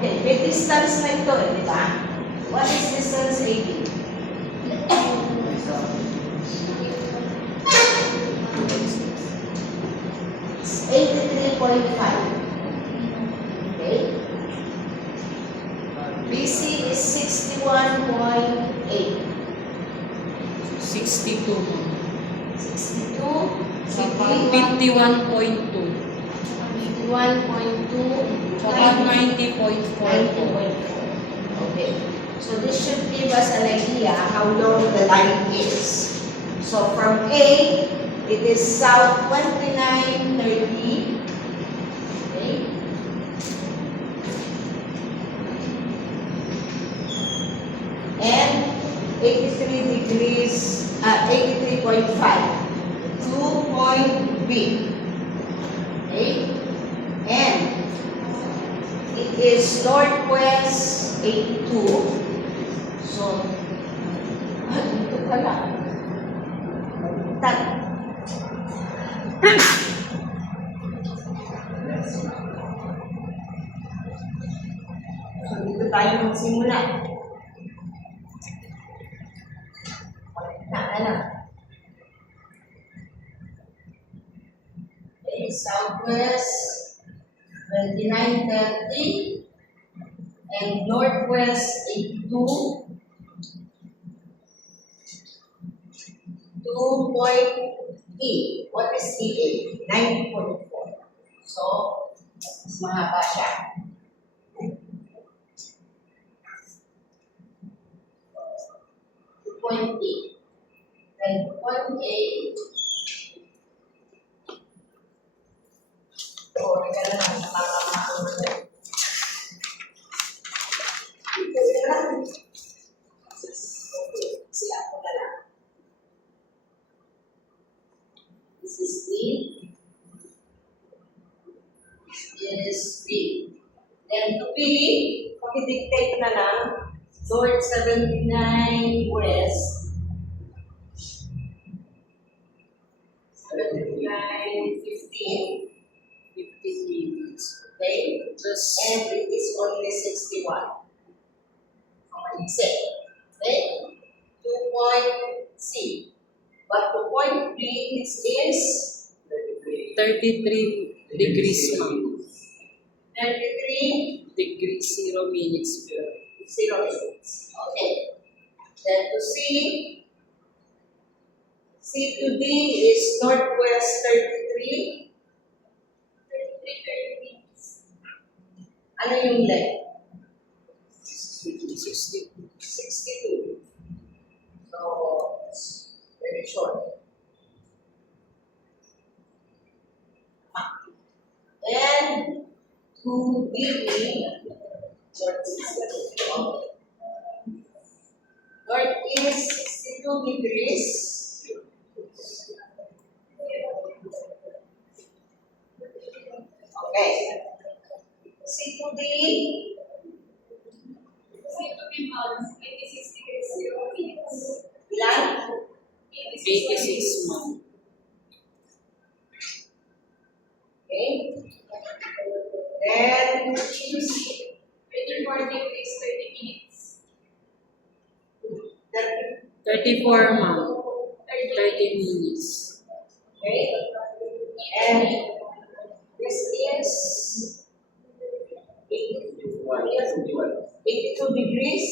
Okay, may distance na ito, di ba? What is distance AB? It's 83.5. Okay? BC is 61.8. 62. 62. Saka 51.2. 51.2. Saka 90.4. Okay. So this should give us an idea how long the line is. So from A, it is south 2930. Okay. And 83 degrees, 83.5 to point B. Okay. And it is northwest 82. So, dito pala. So, dito tayo magsimula. Okay, southwest 2930 and northwest 82. 2.8. What is EA? 90.4. So, mas mahaba siya. 2.8. Then 2.8. Oh, teka lang. Nakakamaano na. Ito lang. Okay. Sila ako na lang. This is B. This is B. Then to B, pag-dictate na lang, north 79 west. 79, 15. 15 minutes. Okay? And it is only 61. Exit. Okay? 2 point C. But the point B is 33 degrees, ma'am. 33 Degrees, 0 minutes. 0 minutes. Okay. Then to C to D is northwest 33. 33 minutes. Ano yung length? 62. So, it's very short. And to B, north is 62 degrees. Okay. C to D. Ilan? 86, ma'am. Okay. Then 24 degrees, 30 minutes. 34, ma'am. 30 minutes. Okay. And this is 82 degrees.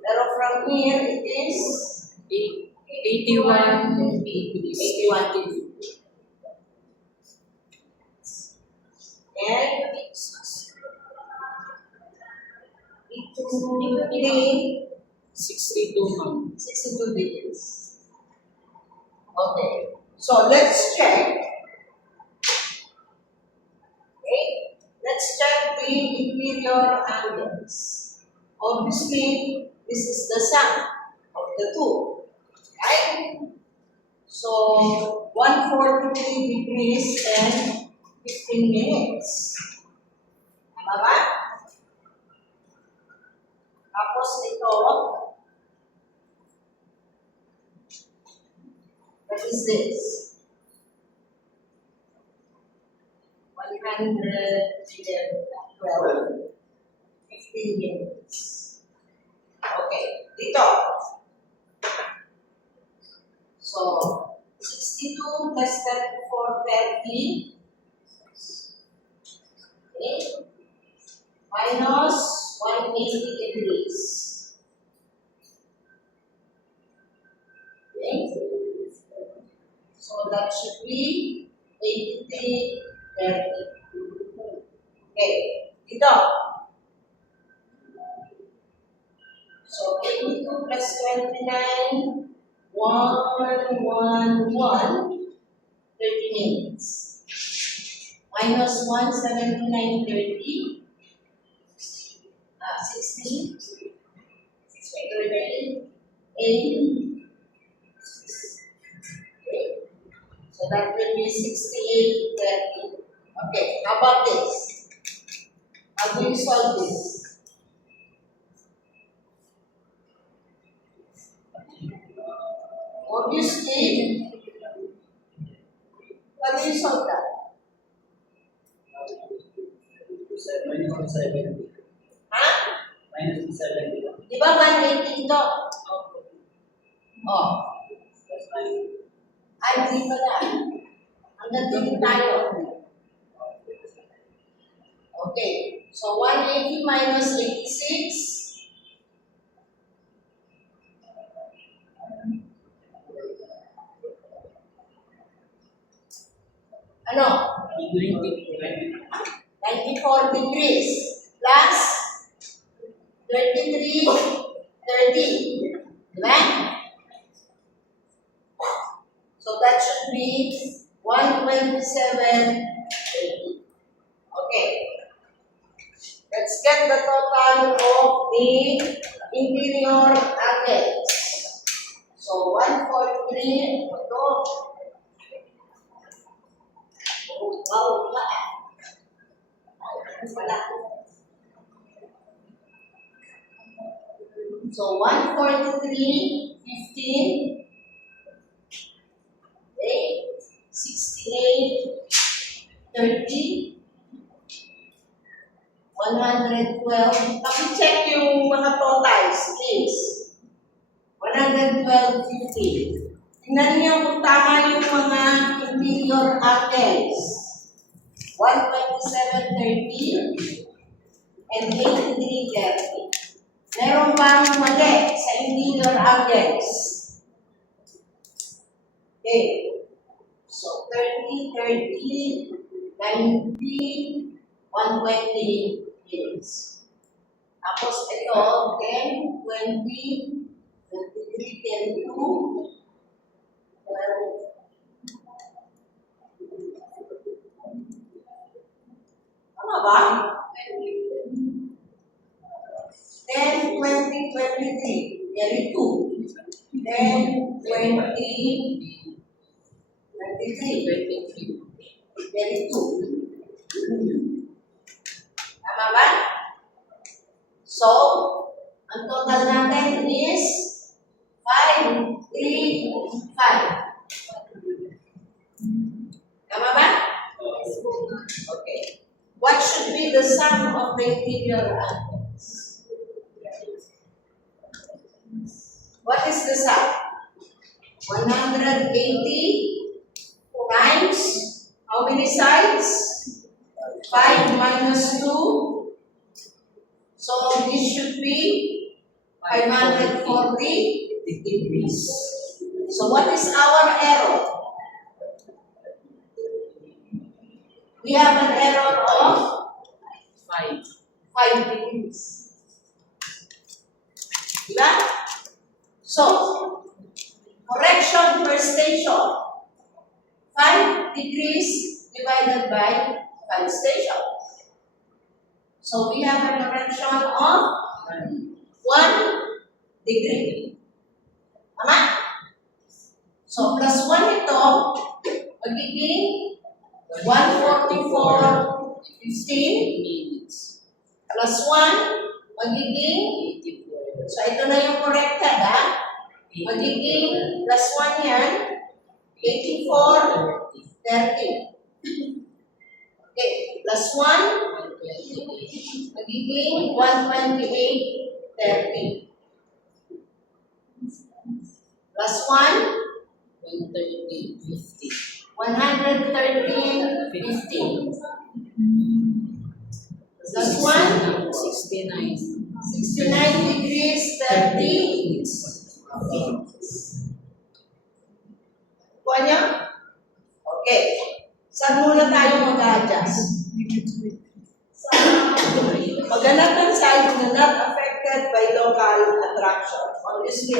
Pero from here it is 81 degrees. 81 degrees. And it will be 62, ma'am. 62 degrees. Okay. So let's check. Okay. Let's check the interior angles. Obviously, this is the sum of the two. Right? So 143 degrees and 15 minutes. Tama ba? Tapos ito, what is this? 112. plus 34, 30. Okay. Minus 180 degrees. Okay. So that should be 83, 30. Okay. Dito. So 82 plus 29, 111, 30 minutes. Minus 179, 30. 60. 8. So that will be 68, 30. Okay, how about this? How do you solve this? Obviously, how do you solve that? Minus 70. Huh? Minus 70. Di ba 180 ito? Oh. Plus 9. Ay, dito na. Hanggang dito tayo. Okay. So 180 minus 86. Ano? 94 degrees plus 33, 30. Diba? So that should be 127, 30. Okay. Let's get the total of the interior angles. So 143, ito. Oh, wow, wala. Wala. So 143, 15, 68, 30, 112. Paki-check yung mga totals, please. 112, 50. Tingnan niyo kung tama yung mga interior angles. 127, 30, and 83, 30. Meron bang mali sa interior angles? Okay. So, 30, 30, 90, 120 minutes. Tapos ito, 10, 20, 23, 10, 2, 12. Tama ba? 10, 20, 23. Very 2. 10, 20, 23. Very 2. Tama ba? So, ang total natin is 5, 3, 5. Tama ba? Okay. What should be the sum of the interior angles? What is the sum? 180 times how many sides? 5 minus 2. So this should be 540 degrees. So what is our error? We have an error of 5 degrees. Diba? So, correction per station. 5 degrees divided by 5 stations. So, we have a correction of 1 degree. Tama? So, plus 1 ito, magiging 144, 15 minutes. plus 1, magiging, 84. so ito na yung corrected ha, magiging plus 1 yan, 84, 30. Okay, plus 1, 128. magiging 128, 30. Plus 1, 130, 50. 113.50. Plus 1, 69. 69 degrees, 30. Okay. Kuha niyo? Okay. Saan muna tayo mag-adjust? Maghanap ng side na not affected by local attraction. Obviously,